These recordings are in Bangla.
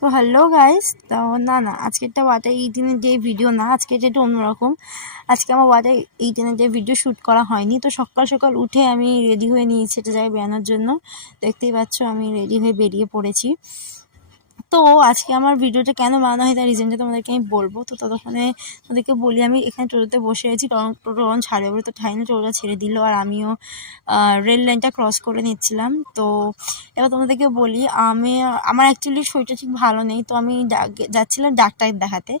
তো হ্যালো গাইস, তো না আজকেরটা ওয়াটার 18-এর যে ভিডিও না, আজকের যেটা অন্যরকম। আজকে আমার ওয়াটার 18-এর যে ভিডিও শ্যুট করা হয়নি। তো সকাল সকাল উঠে আমি রেডি হয়ে নিয়েছি একটা জায়গায় বেরোনোর জন্য। দেখতেই পাচ্ছ আমি রেডি হয়ে বেরিয়ে পড়েছি। তো আজকে আমার ভিডিওটা কেন বানানো হয় তার রিজনটা তোমাদেরকে আমি বলবো। তো ততক্ষণে তোমাদেরকে বলি, আমি এখানে টোটোতে বসে আছি, কারণ টোটো যখন ছাড়বে বলে তো ঠাইনে টোটোটা ছেড়ে দিল, আর আমিও রেল লাইনটা ক্রস করে নিচ্ছিলাম। তো এবার তোমাদেরকে বলি, আমার অ্যাকচুয়ালি শরীরটা ঠিক ভালো নেই। তো আমি যাচ্ছিলাম ডাক্তার দেখাতে,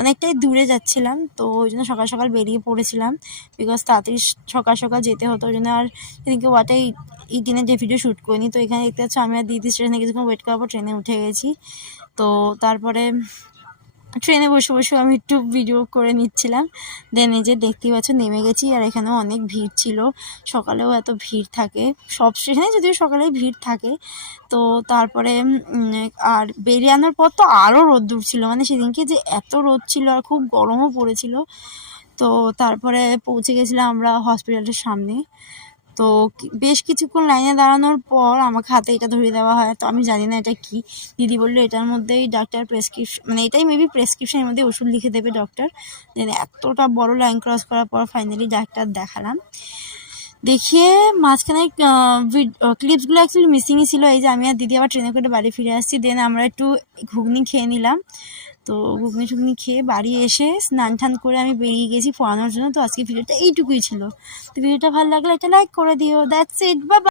অনেকটাই দূরে যাচ্ছিলাম। তো ওই জন্য সকাল সকাল বেরিয়ে পড়েছিলাম, বিকজ তাড়াতাড়ি সকাল সকাল যেতে হতো। ওই জন্য আর সেদিনকে ওয়াটার 18-এর যে ভিডিও শ্যুট করিনি। তো এখানে দেখতে পাচ্ছ আমি আর দিদি স্টেশনে কিছুক্ষণ ওয়েট করার পর ট্রেনে উঠে গেছি। তো তারপরে ট্রেনে বসে বসে আমি একটু ভিডিও করে নিচ্ছিলাম। দেন এই যে দেখতেই পাচ্ছ নেমে গেছি, আর এখানেও অনেক ভিড় ছিল। সকালেও এত ভিড় থাকে, সব স্টেশনে যদিও সকালে ভিড় থাকে। তো তারপরে আর বেরিয়ে আনার পর তো আরও রোদ্দুর ছিল, মানে সেদিনকে যে এত রোদ ছিল আর খুব গরমও পড়েছিল। তো তারপরে পৌঁছে গেছিলাম আমরা হসপিটালটার সামনে। তো বেশ কিছুক্ষণ লাইনে দাঁড়ানোর পর আমাকে হাতে এটা ধরিয়ে দেওয়া হয়। তো আমি জানি না এটা কি। দিদি বললো এটার মধ্যেই ডাক্তার প্রেসক্রিপশন, মানে এটাই মেবি প্রেসক্রিপশনের মধ্যে ওষুধ লিখে দেবে ডক্টর। দেন এতটা বড় লাইন ক্রস করার পর ফাইনালি ডাক্তার দেখালাম। দেখিয়ে মাঝখানে ক্লিপসগুলো অ্যাকচুয়ালি মিসিংই ছিল। এই যে আমি আর দিদি আবার ট্রেনে করে বাড়ি ফিরে আসছি। দেন আমরা একটু ঘুগনি খেয়ে নিলাম। তো ঘুগনি খেয়ে বাড়ি এসে স্নান টান করে আমি বেরিয়ে গেছি পড়ানোর জন্য। তো আজকে ভিডিওটা এইটুকুই ছিল। তো ভিডিওটা ভালো লাগলে একটা লাইক করে দিও। That's it, bye bye.